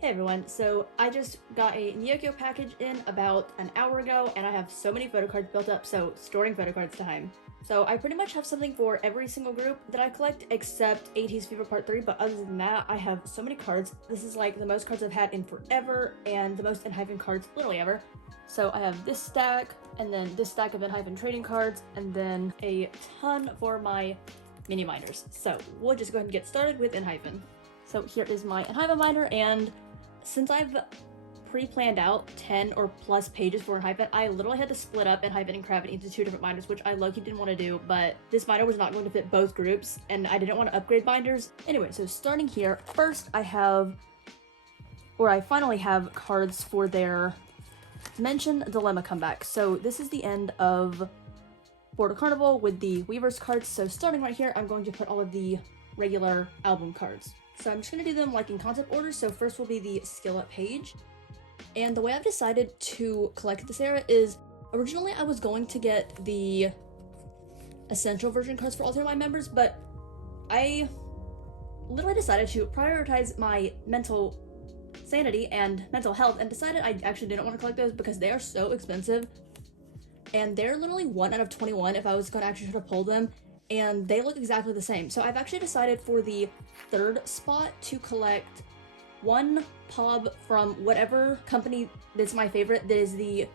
Hey everyone, so I just got a Neokyo package in about an hour ago, and I have so many photocards built up, so storing photocards time. So I pretty much have something for every single group that I collect, except AT's Fever Part 3, but other than that, I have so many cards. This is like the most cards I've had in forever, and the most enhypen cards literally ever. So I have this stack, and then this stack of enhypen trading cards, and then a ton for my mini miners. So we'll just go ahead and get started with enhypen. So here is my enhypen miner, and since I've pre-planned out 10 or plus pages for enhypen, I literally had to split up enhypen and cravity into two different binders, which I low-key didn't want to do, but this binder was not going to fit both groups, and I didn't want to upgrade binders. Anyway, so starting here, first I finally have cards for their Dimension Dilemma comeback. So this is the end of Border Carnival with the Weavers cards, so starting right here, I'm going to put all of the regular album cards. So I'm just going to do them like in concept order. So first will be the skill up page. And the way I've decided to collect this era is, originally I was going to get the essential version cards for all three of my members, but I literally decided to prioritize my mental sanity and mental health and decided I actually didn't want to collect those because they are so expensive. And they're literally 1 out of 21 if I was going to actually try to pull them, and they look exactly the same. So I've actually decided for the third spot to collect one POB from whatever company that's my favorite that is the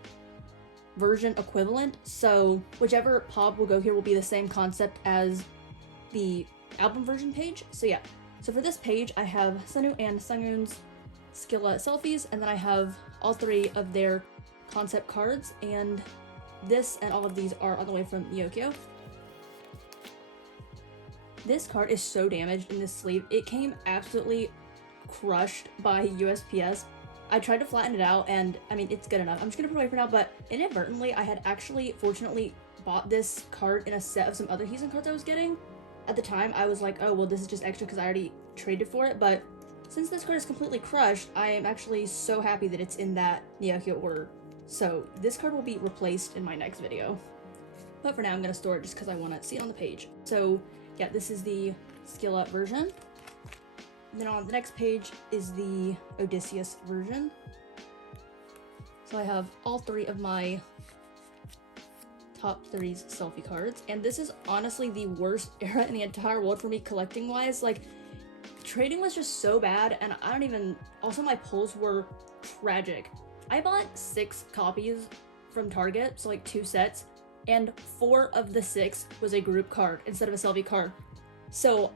version equivalent. So whichever POB will go here will be the same concept as the album version page. So yeah, so for this page I have Sunu and Sungun's Skilla selfies, and then I have all three of their concept cards, and this and all of these are on the way from Neokyo. This card is so damaged in this sleeve. It came absolutely crushed by USPS. I tried to flatten it out, and I mean, it's good enough. I'm just gonna put it away for now, but inadvertently, I had actually, fortunately, bought this card in a set of some other Heathen cards I was getting. At the time, I was like, oh, well, this is just extra because I already traded for it, but since this card is completely crushed, I am actually so happy that it's in that Neokyo order. So this card will be replaced in my next video. But for now, I'm gonna store it just because I want to see it on the page. So yeah, this is the skill up version. And then on the next page is the Odysseus version. So I have all three of my top 3's selfie cards. And this is honestly the worst era in the entire world for me collecting wise. Like, trading was just so bad, and also my pulls were tragic. I bought 6 copies from Target, so like 2 sets, and 4 of the 6 was a group card instead of a selfie card. So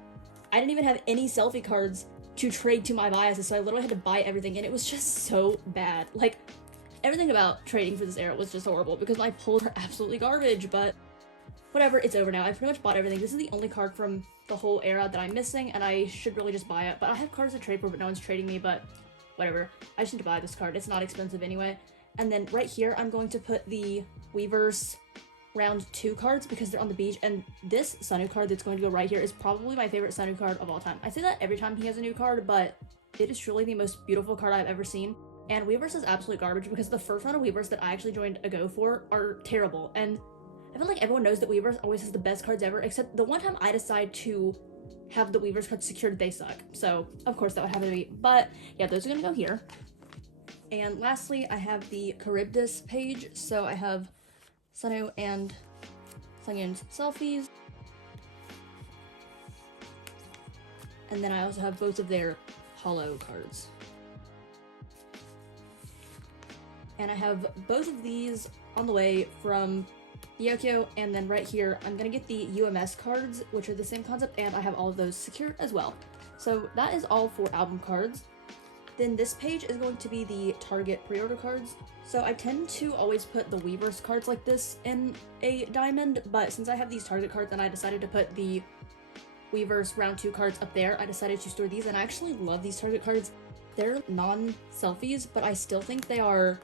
I didn't even have any selfie cards to trade to my biases, so I literally had to buy everything, and it was just so bad. Like, everything about trading for this era was just horrible because my pulls are absolutely garbage, but whatever, it's over now. I pretty much bought everything. This is the only card from the whole era that I'm missing, and I should really just buy it. But I have cards to trade for, but no one's trading me, but whatever. I just need to buy this card. It's not expensive anyway. And then right here, I'm going to put the Weavers round 2 cards because they're on the beach, and this Sunu card that's going to go right here is probably my favorite Sunu card of all time. I say that every time he has a new card, but it is truly the most beautiful card I've ever seen. And Weavers is absolute garbage because the first round of Weavers that I actually joined a go for are terrible, and I feel like everyone knows that Weavers always has the best cards ever, except the one time I decide to have the Weavers cards secured, they suck. So of course that would have to be, but yeah, those are gonna go here. And lastly, I have the Charybdis page. So I have Sunu and Sungun's selfies. And then I also have both of their hollow cards. And I have both of these on the way from Neokyo, and then right here, I'm gonna get the UMS cards, which are the same concept, and I have all of those secured as well. So that is all for album cards. Then this page is going to be the Target pre-order cards. So I tend to always put the Weavers cards like this in a diamond, but since I have these Target cards and I decided to put the Weavers round 2 cards up there, I decided to store these, and I actually love these Target cards. They're non-selfies, but I still think they are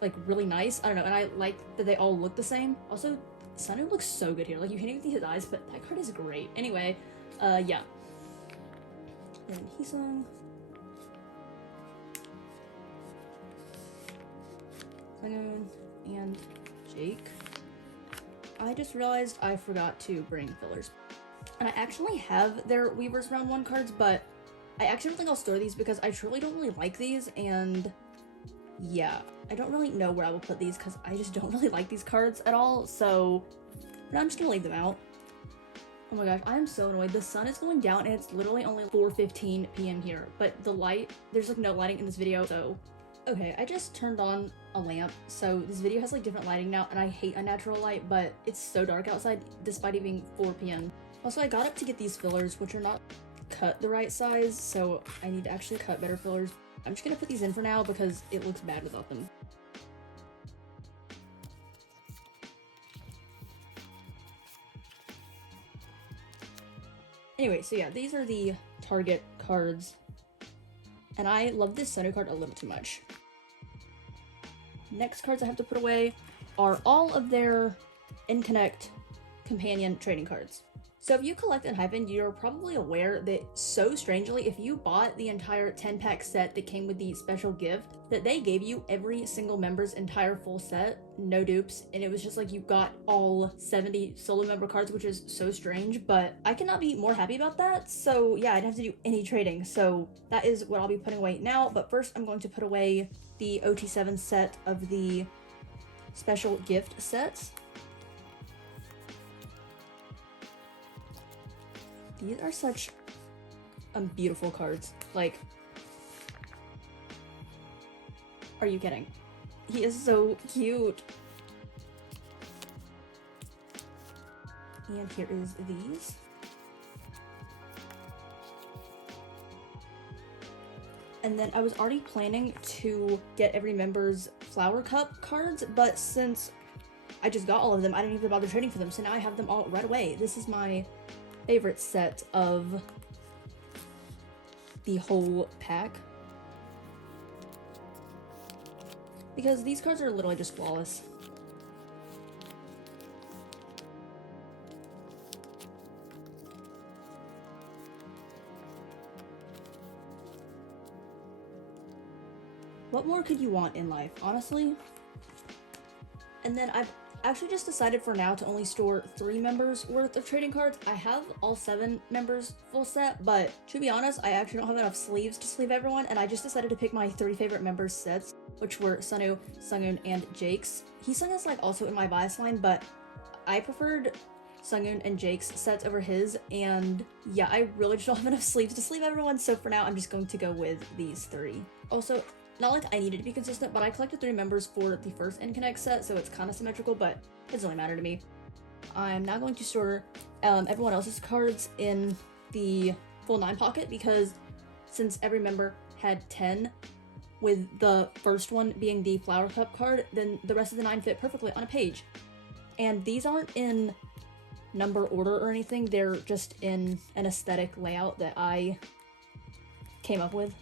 like really nice. I don't know, and I like that they all look the same. Also, Sunu looks so good here. Like, you can't even see his eyes, but that card is great. Anyway, yeah. Then Heesung, Sungun, and Jake. I just realized I forgot to bring fillers. And I actually have their Weavers round 1 cards, but I actually don't think I'll store these because I truly don't really like these, and yeah, I don't really know where I will put these because I just don't really like these cards at all, so I'm just gonna leave them out. Oh my gosh, I am so annoyed. The sun is going down and it's literally only 4:15 p.m. here, but the light, there's like no lighting in this video, so okay, I just turned on a lamp, so this video has like different lighting now, and I hate unnatural light, but it's so dark outside despite it being 4 p.m. Also, I got up to get these fillers, which are not cut the right size, so I need to actually cut better fillers. I'm just gonna put these in for now because it looks bad without them. Anyway, so yeah, these are the Target cards, and I love this Sonu card a little too much. Next cards I have to put away are all of their In-Connect companion trading cards. So if you collect enhypen, you're probably aware that, so strangely, if you bought the entire 10-pack set that came with the special gift, that they gave you every single member's entire full set, no dupes, and it was just like you got all 70 solo member cards, which is so strange, but I cannot be more happy about that. So yeah, I didn't have to do any trading, so that is what I'll be putting away now. But first I'm going to put away the OT7 set of the special gift sets. These are such beautiful cards. Like, are you kidding? He is so cute. And here is these. And then I was already planning to get every member's flower cup cards, but since I just got all of them, I didn't even bother trading for them, so now I have them all right away. This is my favorite set of the whole pack, because these cards are literally just flawless. What more could you want in life, honestly? And then I've actually just decided for now to only store 3 members worth of trading cards. I have all 7 members full set, but to be honest, I actually don't have enough sleeves to sleeve everyone, and I just decided to pick my 3 favorite members sets, which were Sonu, Sungoon, and Jake's. Heesung is like also in my bias line, but I preferred Sungoon and Jake's sets over his, and yeah, I really just don't have enough sleeves to sleeve everyone, so for now I'm just going to go with these 3. Also, not like I needed to be consistent, but I collected 3 members for the first In-Connect set, so it's kind of symmetrical, but it doesn't really matter to me. I'm now going to store everyone else's cards in the full 9 pocket, because since every member had 10, with the first one being the flower cup card, then the rest of the 9 fit perfectly on a page. And these aren't in number order or anything, they're just in an aesthetic layout that I came up with.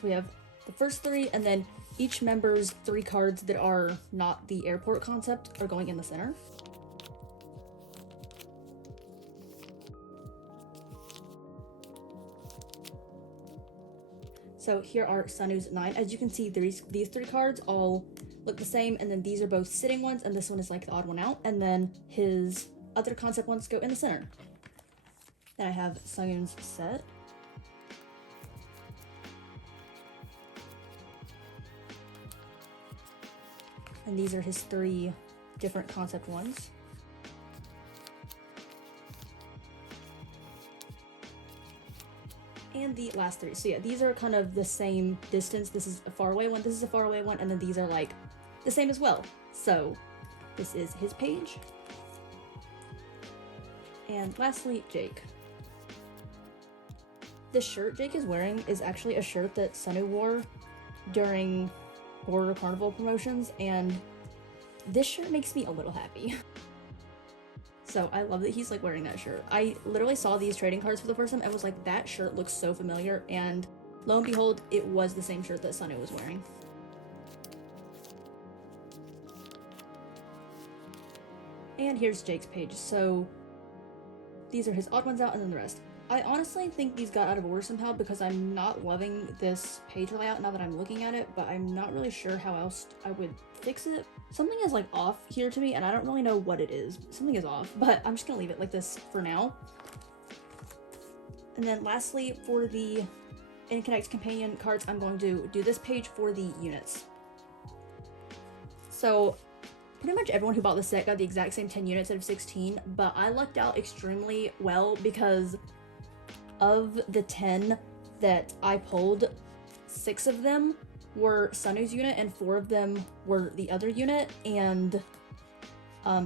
So we have the first 3, and then each member's 3 cards that are not the airport concept are going in the center. So here are Sunu's 9. As you can see, these 3 cards all look the same, and then these are both sitting ones, and this one is like the odd one out, and then his other concept ones go in the center. Then I have Sungoon's set. And these are his 3 different concept ones. And the last 3. So yeah, these are kind of the same distance. This is a far away one, this is a far away one, and then these are like the same as well. So this is his page. And lastly, Jake. This shirt Jake is wearing is actually a shirt that Sonu wore during Horror Carnival promotions, and this shirt makes me a little happy. So I love that he's like wearing that shirt. I literally saw these trading cards for the first time and was like, that shirt looks so familiar, and lo and behold, it was the same shirt that Sonu was wearing. And here's Jake's page. So these are his odd ones out, and then the rest. I honestly think these got out of order somehow, because I'm not loving this page layout now that I'm looking at it, but I'm not really sure how else I would fix it. Something is like off here to me, and I don't really know what it is. Something is off, but I'm just gonna leave it like this for now. And then lastly, for the Inconnect companion cards, I'm going to do this page for the units. So pretty much everyone who bought this set got the exact same 10 units out of 16, but I lucked out extremely well because of the 10 that I pulled, 6 of them were Sunu's unit and 4 of them were the other unit, and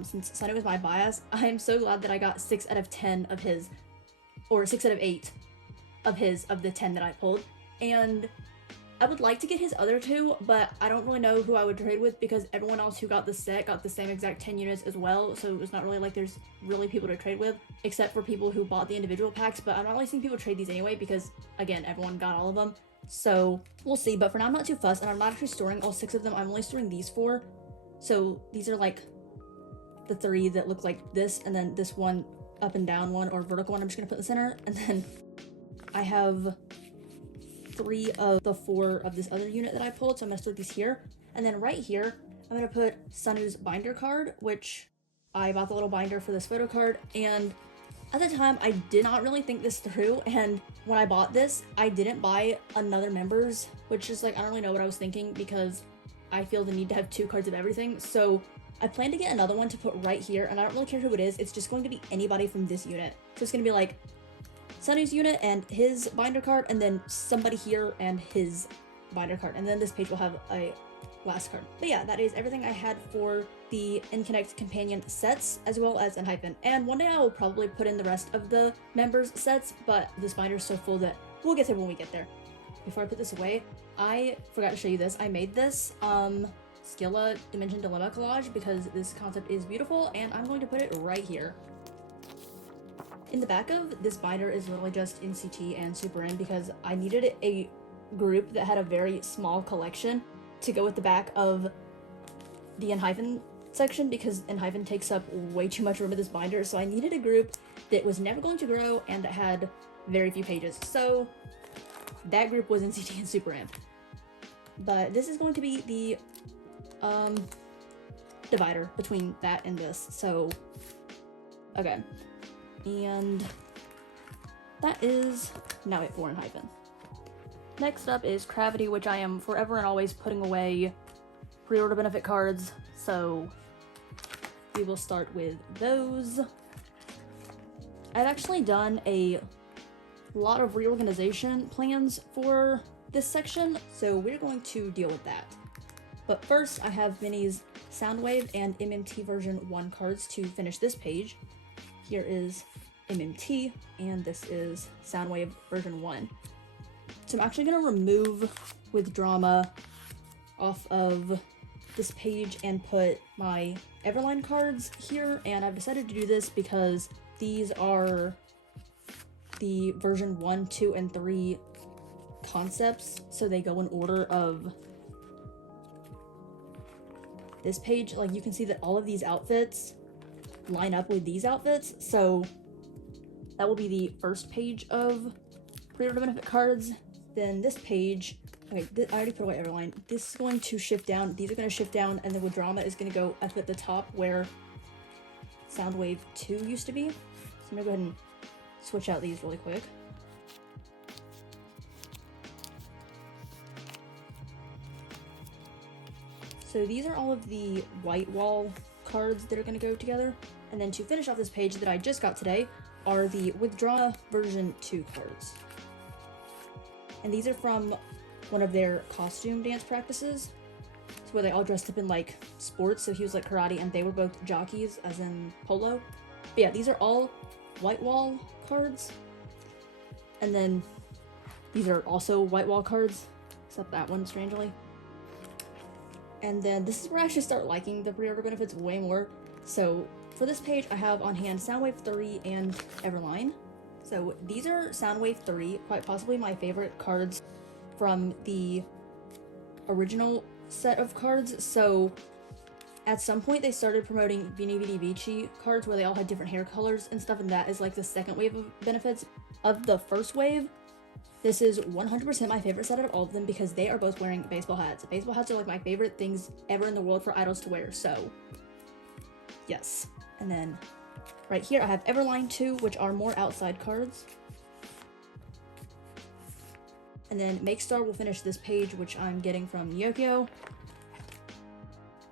since Sunu is my bias, I am so glad that I got 6 out of 10 of his, or 6 out of 8 of his, of the 10 that I pulled. And I would like to get his other 2, but I don't really know who I would trade with because everyone else who got the set got the same exact 10 units as well, so it's not really like there's really people to trade with, except for people who bought the individual packs, but I'm not really seeing people trade these anyway because, again, everyone got all of them. So we'll see, but for now I'm not too fussed, and I'm not actually storing all 6 of them. I'm only storing these 4. So these are like the 3 that look like this, and then this one up and down one, or vertical one, I'm just gonna put in the center, and then I have 3 of the 4 of this other unit that I pulled, so I'm gonna store these here. And then right here, I'm gonna put Sunu's binder card, which I bought the little binder for this photo card, and at the time, I did not really think this through, and when I bought this, I didn't buy another member's, which is like, I don't really know what I was thinking because I feel the need to have 2 cards of everything, so I plan to get another one to put right here, and I don't really care who it is, it's just going to be anybody from this unit. So it's gonna be like Sunu's unit and his binder card, and then somebody here and his binder card, and then this page will have a last card. But yeah, that is everything I had for the Inconnect companion sets, as well as enhypen. And one day I will probably put in the rest of the members sets, but this binder is so full that we'll get there when we get there. Before I put this away, I forgot to show you this. I made this Skilla Dimension Dilemma collage because this concept is beautiful, and I'm going to put it right here. In the back of this binder is literally just NCT and Super M because I needed a group that had a very small collection to go with the back of the enhypen section because enhypen takes up way too much room in this binder, so I needed a group that was never going to grow and that had very few pages. So that group was NCT and Super M. But this is going to be the divider between that and this, so okay. And that is now it for enhypen. Next up is Cravity, which I am forever and always putting away pre-order benefit cards, so we will start with those. I've actually done a lot of reorganization plans for this section, so we're going to deal with that. But first, I have Vinny's Soundwave and MMT version 1 cards to finish this page. Here is MMT, and this is Soundwave version 1. So I'm actually going to remove With Drama off of this page and put my Everline cards here, and I've decided to do this because these are the version 1, 2, and 3 concepts, so they go in order of this page. Like, you can see that all of these outfits line up with these outfits, so that will be the first page of pre-order benefit cards. Then this page, okay, I already put away Everline. This is going to shift down, these are going to shift down, and then with Drama is going to go up at the top where Soundwave 2 used to be. So I'm going to go ahead and switch out these really quick. So these are all of the white wall cards that are going to go together. And then to finish off this page that I just got today are the Withdraw version 2 cards. And these are from one of their costume dance practices. It's where they all dressed up in like sports, so he was like karate and they were both jockeys, as in polo. But yeah, these are all white wall cards. And then these are also white wall cards, except that one, strangely. And then this is where I actually start liking the pre-order benefits way more. So for this page, I have on hand Soundwave 3 and Everline. So these are Soundwave 3, quite possibly my favorite cards from the original set of cards. So at some point they started promoting Vini Vidi Vici cards where they all had different hair colors and stuff, and that is like the second wave of benefits. Of the first wave, this is 100% my favorite set out of all of them because they are both wearing baseball hats. Baseball hats are like my favorite things ever in the world for idols to wear, so yes. And then right here I have Everline 2, which are more outside cards. And then Make Star will finish this page, which I'm getting from Neokyo.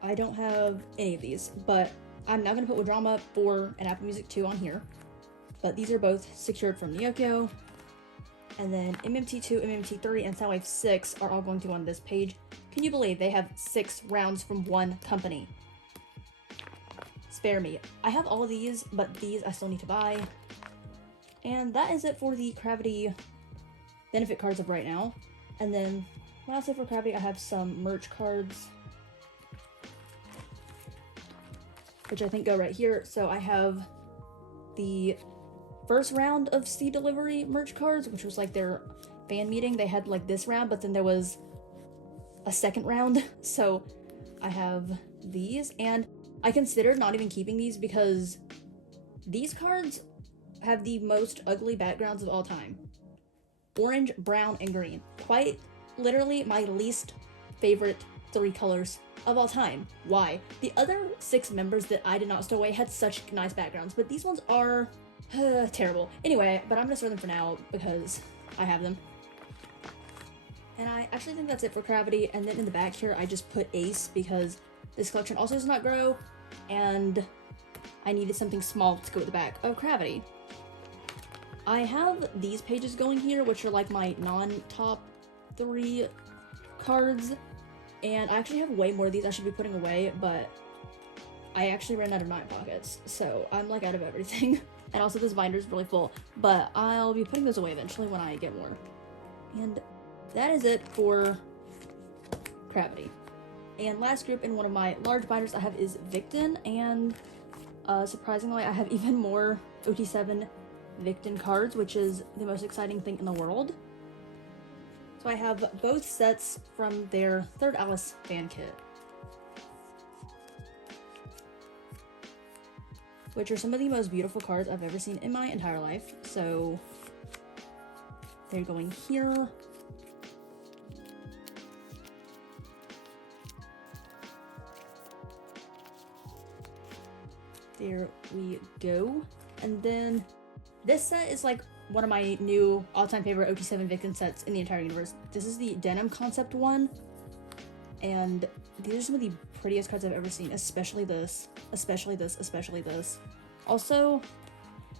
I don't have any of these, but I'm now going to put Drama 4 and Apple Music 2 on here. But these are both secured from Neokyo. And then MMT2, MMT3, and Soundwave 6 are all going to go on this page. Can you believe they have 6 rounds from one company? Spare me. I have all of these, but these I still need to buy. And that is it for the Cravity benefit cards of right now. And then lastly for Cravity, I have some merch cards, which I think go right here. So I have the first round of C Delivery merch cards, which was like their fan meeting. They had like this round, but then there was a second round. So I have these, and I considered not even keeping these because these cards have the most ugly backgrounds of all time. Orange, brown, and green. Quite literally my least favorite 3 colors of all time. Why? The other 6 members that I did not stow away had such nice backgrounds, but these ones are terrible. Anyway, but I'm gonna store them for now because I have them. And I actually think that's it for Cravity. And then in the back here, I just put Ace because this collection also does not grow, and I needed something small to go at the back of Cravity. I have these pages going here, which are like my non-top 3 cards, and I actually have way more of these I should be putting away, but I actually ran out of 9 pockets, so I'm like out of everything. And also this binder is really full, but I'll be putting those away eventually when I get more. And that is it for Cravity. And last group in one of my large binders I have is Victon, and surprisingly I have even more OT7 Victon cards, which is the most exciting thing in the world. So I have both sets from their Third Alice fan kit, which are some of the most beautiful cards I've ever seen in my entire life. So they're going here. There we go. And then this set is like one of my new all-time favorite OT7 Victon sets in the entire universe. This is the denim concept one, and these are some of the prettiest cards I've ever seen, especially this, especially this, especially this. Also,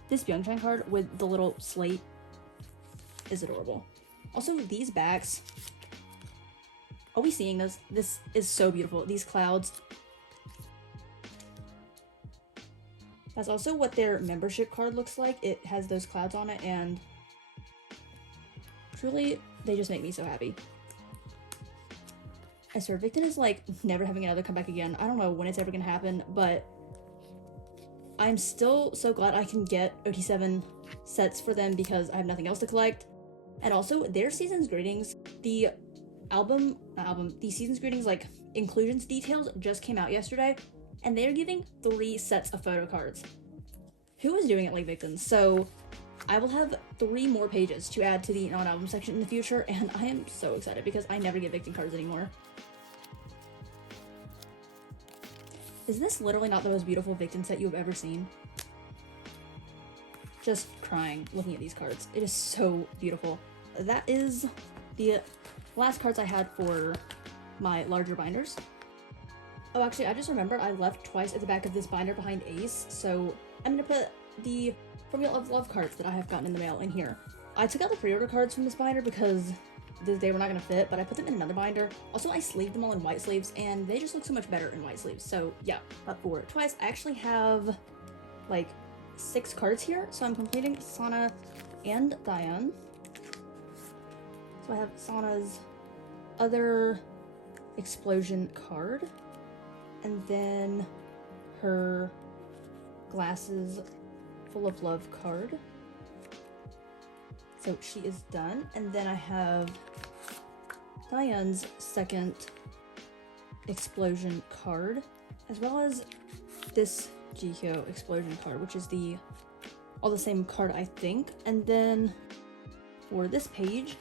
this Byung-chan card with the little slate is adorable. Also, these backs, are we seeing this? This is so beautiful. These clouds. That's also what their membership card looks like. It has those clouds on it, and truly, they just make me so happy. I swear, Victon is like never having another comeback again. I don't know when it's ever gonna happen, but I'm still so glad I can get OT7 sets for them because I have nothing else to collect. And also, their Season's Greetings, the Season's Greetings like inclusions details just came out yesterday, and they're giving 3 sets of photo cards. Who is doing it like Victon? So I will have 3 more pages to add to the non-album section in the future, and I am so excited because I never get Victon cards anymore. Is this literally not the most beautiful Victon set you have ever seen? Just crying looking at these cards. It is so beautiful. That is the last cards I had for my larger binders. Oh, actually, I just remembered I left twice at the back of this binder behind Ace, so I'm gonna put the Formula of Love cards that I have gotten in the mail in here. I took out the pre-order cards from this binder because they were not gonna fit, but I put them in another binder. Also, I sleeved them all in white sleeves, and they just look so much better in white sleeves, so yeah. But for twice, I actually have like 6 cards here, so I'm completing Sana and Diane. So I have Sana's other explosion card, and then her glasses full of love card. So she is done. And then I have Diane's second explosion card, as well as this Jihyo explosion card, which is all the same card, I think. And then for this page,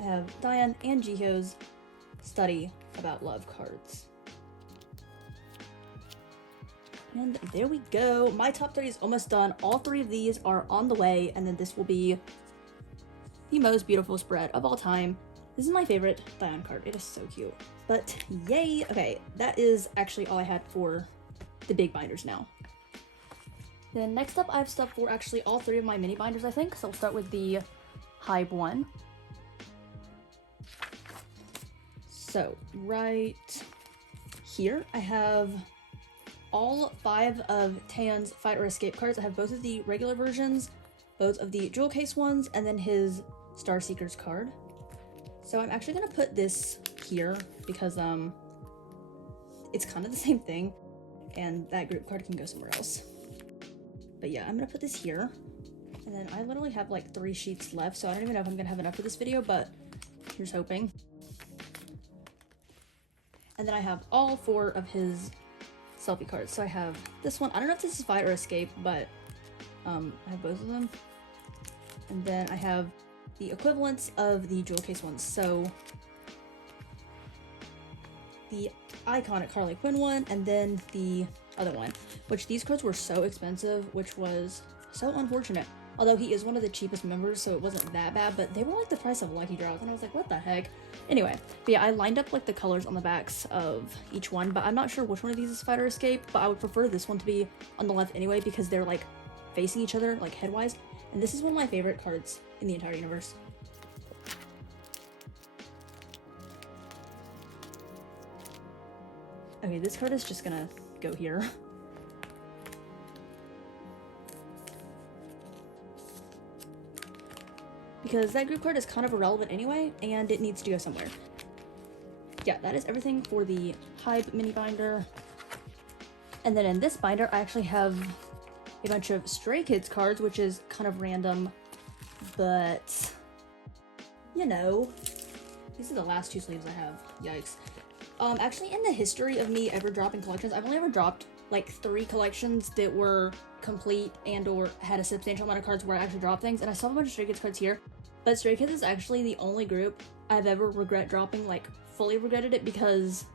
I have Diane and Jihyo's study about love cards. And there we go. My top 30 is almost done. All 3 of these are on the way, and then this will be the most beautiful spread of all time. This is my favorite Dion card. It is so cute. But yay! Okay, that is actually all I had for the big binders now. Then next up, I have stuff for actually all 3 of my mini binders, I think. So I'll start with the Hype one. So right here, I have all 5 of Tan's Fight or Escape cards. I have both of the regular versions, both of the jewel case ones, and then his Star Seekers card. So I'm actually gonna put this here because it's kind of the same thing, and that group card can go somewhere else. But yeah, I'm gonna put this here, and then I literally have like 3 sheets left, so I don't even know if I'm gonna have enough for this video, but here's hoping. And then I have all 4 of his selfie cards. So I have this one. I don't know if this is Fight or Escape, but I have both of them. And then I have the equivalents of the jewel case ones. So the iconic Harley Quinn one, and then the other one, which these cards were so expensive, which was so unfortunate. Although he is one of the cheapest members, so it wasn't that bad, but they were like the price of Lucky Draws, and I was like, what the heck? Anyway, but yeah, I lined up like the colors on the backs of each one, but I'm not sure which one of these is Fight or Escape, but I would prefer this one to be on the left anyway, because they're like facing each other, like headwise, and this is one of my favorite cards in the entire universe. Okay, this card is just gonna go here. Because that group card is kind of irrelevant anyway, and it needs to go somewhere. Yeah, that is everything for the Hype mini binder. And then in this binder, I actually have a bunch of Stray Kids cards, which is kind of random, but you know, these are the last 2 sleeves I have. Yikes. Actually, in the history of me ever dropping collections, I've only ever dropped like 3 collections that were complete and or had a substantial amount of cards where I actually dropped things, and I still have a bunch of Stray Kids cards here. But Stray Kids is actually the only group I've ever regret dropping, like fully regretted it, because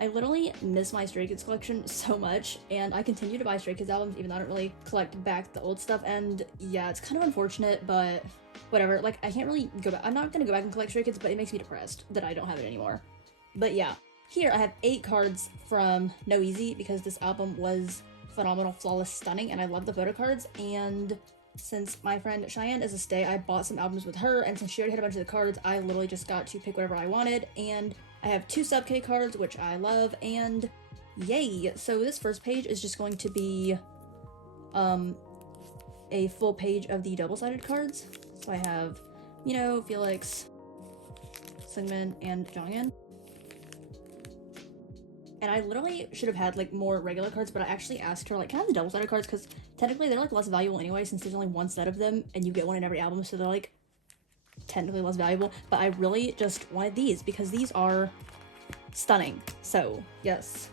I literally miss my Stray Kids collection so much, and I continue to buy Stray Kids albums even though I don't really collect back the old stuff, and yeah, it's kind of unfortunate, but whatever. Like, I can't really go back. I'm not gonna go back and collect Stray Kids, but it makes me depressed that I don't have it anymore. But yeah, here I have 8 cards from No Easy because this album was phenomenal, flawless, stunning, and I love the photo cards. And since my friend Cheyenne is a stay, I bought some albums with her, and since she already had a bunch of the cards, I literally just got to pick whatever I wanted. And I have 2 sub K cards, which I love, and yay! So this first page is just going to be a full page of the double-sided cards. So I have Mino, Felix, Sungmin, and Jonghyun. And I literally should have had like more regular cards, but I actually asked her like, can I have the double-sided cards? Because technically they're like less valuable anyway, since there's only 1 set of them and you get one in every album, so they're like technically less valuable. But I really just wanted these because these are stunning. So yes,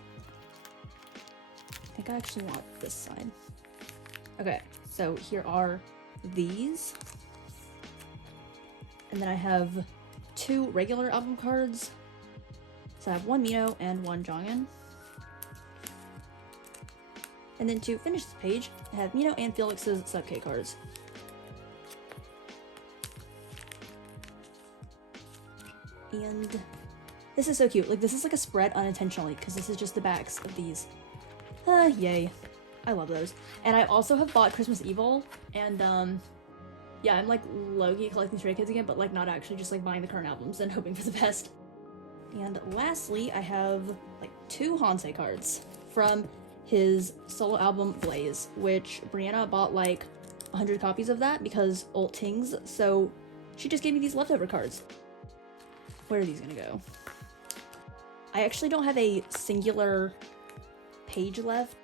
I think I actually want this side. Okay, so here are these, and then I have 2 regular album cards. So I have 1 Mino and 1 Jonghyun. And then to finish this page, I have Mino and Felix's sub K cards. And this is so cute. Like, this is like a spread unintentionally, because this is just the backs of these. Yay. I love those. And I also have bought Christmas Evil, and yeah, I'm like low-key collecting Stray Kids again, but like not actually, just like buying the current albums and hoping for the best. And lastly, I have like 2 hanse cards from his solo album Blaze, which Brianna bought like 100 copies of that because old tings, so she just gave me these leftover cards. Where are these gonna go? I actually don't have a singular page left,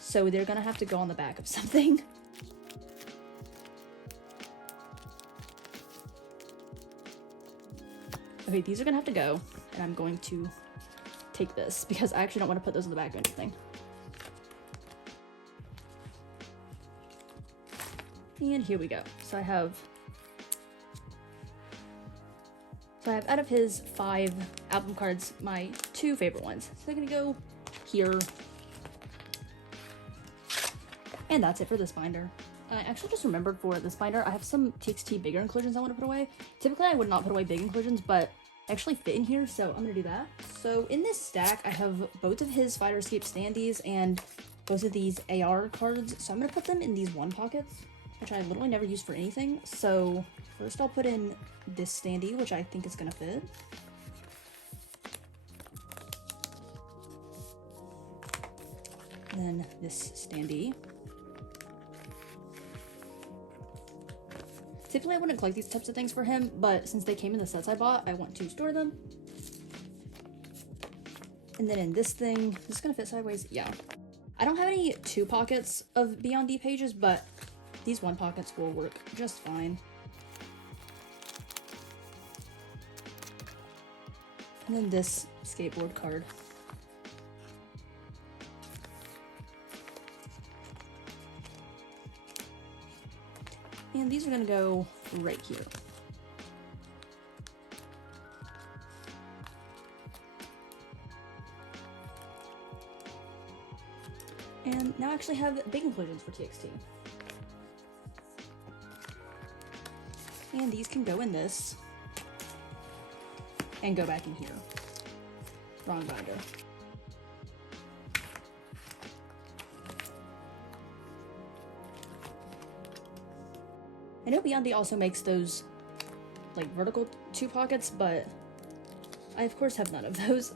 so they're gonna have to go on the back of something. Okay, these are gonna have to go, and I'm going to take this because I actually don't want to put those in the back of anything. And here we go. So I have out of his 5 album cards, my 2 favorite ones. So they're gonna go here. And that's it for this binder. I actually just remembered for this binder, I have some TXT bigger inclusions I want to put away. Typically I would not put away big inclusions, but they actually fit in here, so I'm gonna do that. So in this stack, I have both of his Fighter Escape standees and both of these AR cards, so I'm gonna put them in these one pockets, which I literally never use for anything. So first I'll put in this standee, which I think is gonna fit. Then this standee. Typically I wouldn't collect these types of things for him, but since they came in the sets I bought, I want to store them. And then in this thing, is this gonna fit sideways? Yeah. I don't have any 2 pockets of Beyond D pages, but these 1 pockets will work just fine. And then this skateboard card. And these are gonna go right here. And now I actually have big inclusions for TXT. And these can go in this and go back in here. Wrong binder. I know Beyond D also makes those like vertical 2 pockets, but I of course have none of those.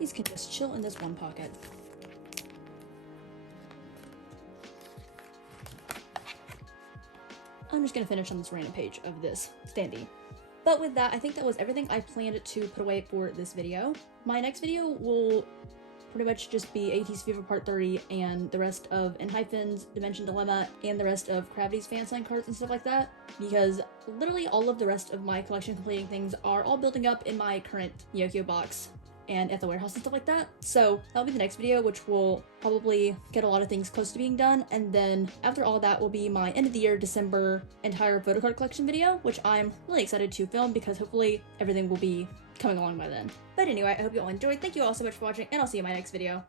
These can just chill in this 1 pocket. I'm just gonna finish on this random page of this standee. But with that, I think that was everything I planned to put away for this video. My next video will pretty much just be AT's Fever Part 30 and the rest of enhypen's Dimension Dilemma and the rest of Gravity's fan sign cards and stuff like that, because literally all of the rest of my collection completing things are all building up in my current neokyo box and at the warehouse and stuff like that. So that'll be the next video, which will probably get a lot of things close to being done, and then after all that will be my end of the year December entire photocard collection video, which I'm really excited to film because hopefully everything will be coming along by then. But anyway, I hope you all enjoyed. Thank you all so much for watching, and I'll see you in my next video.